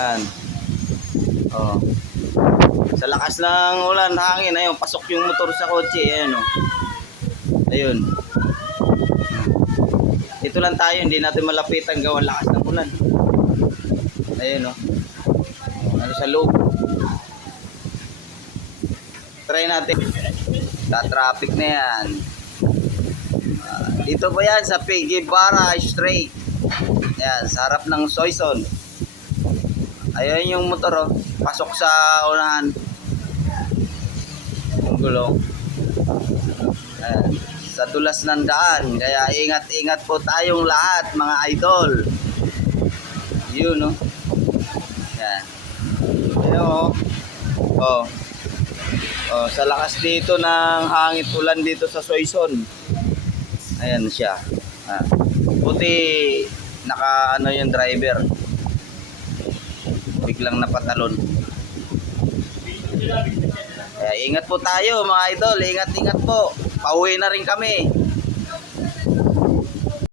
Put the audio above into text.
Ayan. Oh. Sa lakas ng ulan, hangin, ayun, pasok yung motor sa kotse, ayun oh. Ayun. Dito lang tayo, hindi natin malapitan gawa lakas ng ulan. Ayun oh. Ano sa loob. Try natin. Sa traffic na yan. Dito ba yan sa Pigibara Street. Yan, sa harap ng Soyson. Ayun yung motor oh. Pasok sa unahan. Yung gulong. Ayan. Sa dulas ng daan. Kaya ingat-ingat po tayong lahat mga idol. Yun no. Yan. Ayun oh. Oh. Oh, sa lakas dito ng hangin ulan dito sa Soyson. Ayan siya. Ah. Buti naka ano yung driver. Biglang napatalon. Kaya ingat po tayo mga idol. Ingat-ingat po. Pauwi na rin kami.